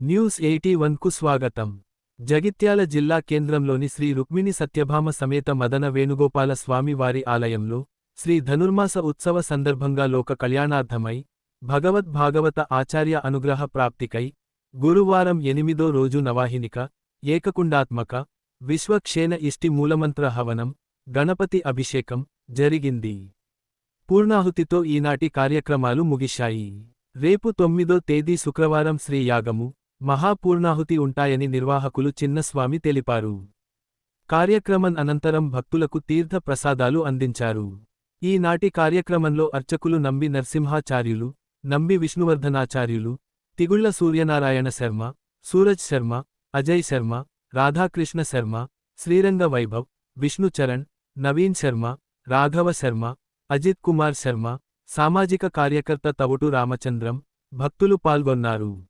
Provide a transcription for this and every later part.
News eighty కు స్వాగతం. జగిత్యాల జిల్లా కేంద్రంలోని శ్రీ రుక్మిణి సత్యభామ సమేత మదన వేణుగోపాల స్వామి వారి ఆలయంలో శ్రీ ధనుర్మాస ఉత్సవ సందర్భంగా లోక కళ్యాణార్థమై భగవద్ భాగవత ఆచార్య అనుగ్రహ ప్రాప్తికై గురువారం ఎనిమిదో రోజు నవాహినిక ఏకకుండాత్మక విశ్వక్షేణ ఇష్టి మూలమంత్ర హవనం గణపతి అభిషేకం జరిగింది. పూర్ణాహుతితో ఈనాటి కార్యక్రమాలు ముగిశాయి. రేపు తొమ్మిదో తేదీ శుక్రవారం శ్రీ యాగము మహాపూర్ణాహుతి ఉంటాయని నిర్వాహకులు చిన్నస్వామి తెలిపారు. కార్యక్రమం అనంతరం భక్తులకు తీర్థ ప్రసాదాలు అందించారు. ఈనాటి కార్యక్రమంలో అర్చకులు నంబి నరసింహాచార్యులు నంబి విష్ణువర్ధనాచార్యులు తిగుళ్ళ సూర్యనారాయణ శర్మ సూరజ్ శర్మ అజయ్ శర్మ రాధాకృష్ణ శర్మ శ్రీరంగ వైభవ్ విష్ణుచరణ్ నవీన్ శర్మ రాఘవ శర్మ అజిత్ కుమార్ శర్మ సామాజిక కార్యకర్త తవుటు రామచంద్రం భక్తులు పాల్గొన్నారు.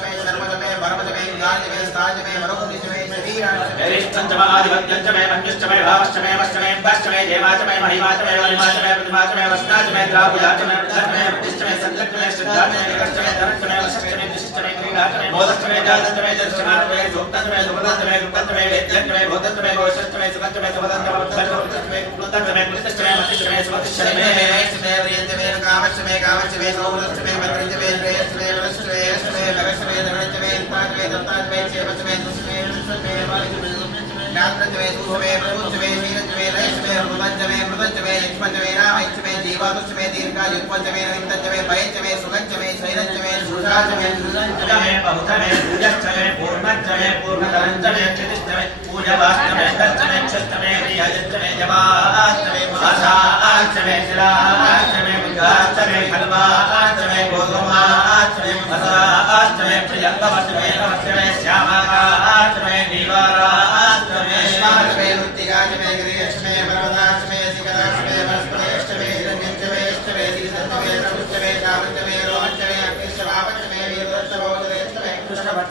पितांच मे स्थांच मे मनोनिच मे शरीरांच मे रिष्ठंच मे आदिवत्यंच मे मन्युश्च मे भावश्च मे वश्च मे वश्च मे देवाच मे महिमाच मे वरिमाच मे प्रतिमाच मे वस्ताच मे द्रापुजाच मे वृद्धच मे वृद्धिश्च मे संलग्न मे श्रद्धाच मे निकष्ट मे धनश्च मे वशिष्ठ मे विशिष्ट मे क्रीडाच मे मोदश्च मे जातश्च मे दर्शनाच मे सुक्तच मे सुभदश्च मे गुप्तच मे वेद्यंच मे भूतश्च मे भविष्यश्च मे सुखश्च मे सुभदश्च मे भक्तश्च मे कुलतश्च मे कृतश्च मे मतिश्च मे सुमतिश्च मे मे मे मे व्रियंच मे कामश्च मे कामश्च मे सौरश्च मे मतिश्च मे श्रेयश्च జ్ఞాత్రంచమే సూక్ష్మే ప్రముచ్చమే శీలంచమే లయశ్చమే మృదంచమే మృదంచమే యక్ష్మంచమే రామయశ్చమే జీవాదుష్మే దీర్ఘాయుక్వంచమే నవింతంచమే భయంచమే సుగంచమే శైలంచమే సుషాచమే పూజమే బహుతమే పూజశ్చమే పూర్ణశ్చమే పూర్ణధనంచమే క్షితిష్టమే పూజవాష్టమే దర్శమే క్షష్టమే శ్రీహజష్టమే జవాష్టమే మాసాష్టమే శిలాష్టమే బుద్ధాష్టమే ఖల్వాష్టమే గోధుమాష్టమే మసాష్టమే ప్రియంగమష్టమే నమస్తమే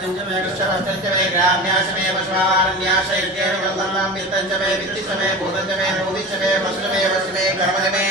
కృష్ణభట్టంచమే కృష్ణభట్టంచమే గ్రామ్యాశమే పశువారణ్యాశ యజ్ఞేన వల్లంబం విత్తంచమే విత్తిశమే భూతంచమే నూదిశమే వశమే వశమే కర్మజమే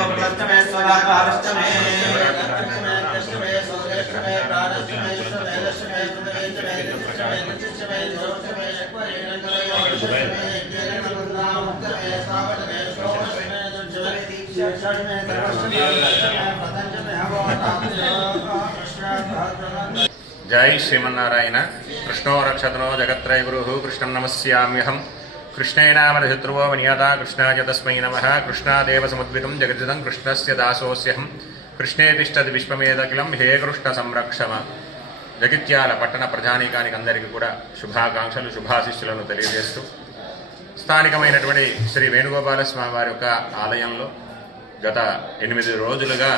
వక్రష్టమే స్వరాకారష్టమే అష్టమే జై శ్రీమన్నారాయణ. కృష్ణో రక్షతనో జగత్రైగురు కృష్ణం నమస్యామ్యహం. కృష్ణేనామధృత్రువో వినియత కృష్ణాయ తస్మై నమ. కృష్ణాదేవ సముద్వితం జగజితం కృష్ణస్య దాసోస్యహం. కృష్ణే తిష్టది విశ్వమేదకిలం హే కృష్ణ సంరక్షమ. జగిత్యాల పట్టణ ప్రజానీకానికి అందరికీ కూడా శుభాకాంక్షలు శుభాశిష్యులను తెలియజేస్తూ స్థానికమైనటువంటి శ్రీ వేణుగోపాల స్వామి వారి యొక్క ఆలయంలో గత ఎనిమిది రోజులుగా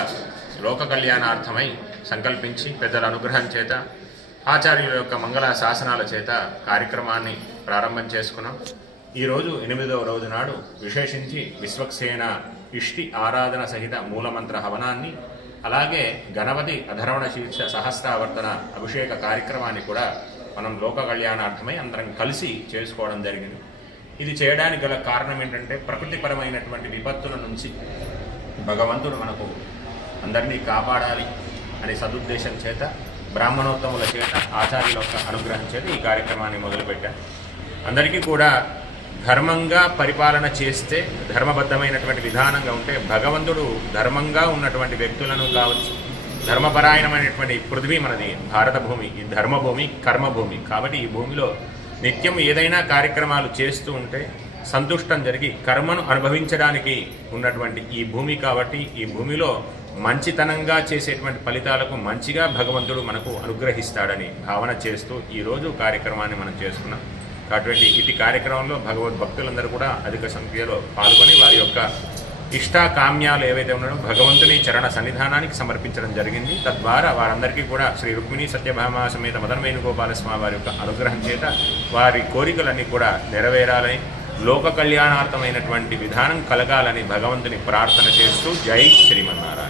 లోక కళ్యాణార్థమై సంకల్పించి పెద్దల అనుగ్రహం చేత ఆచార్యుల యొక్క మంగళ శాసనాల చేత కార్యక్రమాన్ని ప్రారంభం చేసుకున్నాం. ఈరోజు ఎనిమిదవ రోజు నాడు విశేషించి విశ్వక్సేన ఇష్టి ఆరాధన సహిత మూలమంత్ర హవనాన్ని అలాగే గణపతి అధరవణ శీర్ష సహస్రావర్తన అభిషేక కార్యక్రమాన్ని కూడా మనం లోక కళ్యాణార్థమై అందరం కలిసి చేసుకోవడం జరిగింది. ఇది చేయడానికి గల కారణం ఏంటంటే ప్రకృతిపరమైనటువంటి విపత్తుల నుంచి భగవంతుడు మనకు అందరినీ కాపాడాలి అనే సదుద్దేశం చేత బ్రాహ్మణోత్తముల చేత ఆచార్యుల యొక్క అనుగ్రహం చేత ఈ కార్యక్రమాన్ని మొదలుపెట్టాను అందరికీ కూడా ధర్మంగా పరిపాలన చేస్తే ధర్మబద్ధమైనటువంటి విధానంగా ఉంటే భగవంతుడు ధర్మంగా ఉన్నటువంటి వ్యక్తులను కావచ్చు ధర్మపరాయణమైనటువంటి పృథ్వీ మనది భారత భూమి ఈ ధర్మభూమి కర్మభూమి. కాబట్టి ఈ భూమిలో నిత్యం ఏదైనా కార్యక్రమాలు చేస్తూ ఉంటే సంతుష్టం జరిగి కర్మను అనుభవించడానికి ఉన్నటువంటి ఈ భూమి కాబట్టి ఈ భూమిలో మంచితనంగా చేసేటువంటి ఫలితాలకు మంచిగా భగవంతుడు మనకు అనుగ్రహిస్తాడని భావన చేస్తూ ఈరోజు కార్యక్రమాన్ని మనం చేసుకున్నాం. అటువంటి ఇటు కార్యక్రమంలో భగవద్ భక్తులందరూ కూడా అధిక సంఖ్యలో పాల్గొని వారి యొక్క ఇష్టాకామ్యాలు ఏవైతే ఉన్నాయో భగవంతుని చరణ సన్నిధానానికి సమర్పించడం జరిగింది. తద్వారా వారందరికీ కూడా శ్రీ రుక్మిణి సత్యభామ సమేత మదన వేణుగోపాల స్వామి వారి యొక్క అనుగ్రహం చేత వారి కోరికలన్నీ కూడా నెరవేరాలని లోక కళ్యాణార్థమైనటువంటి విధానం కలగాలని భగవంతుని ప్రార్థన చేస్తూ జై శ్రీమన్నారాయణ.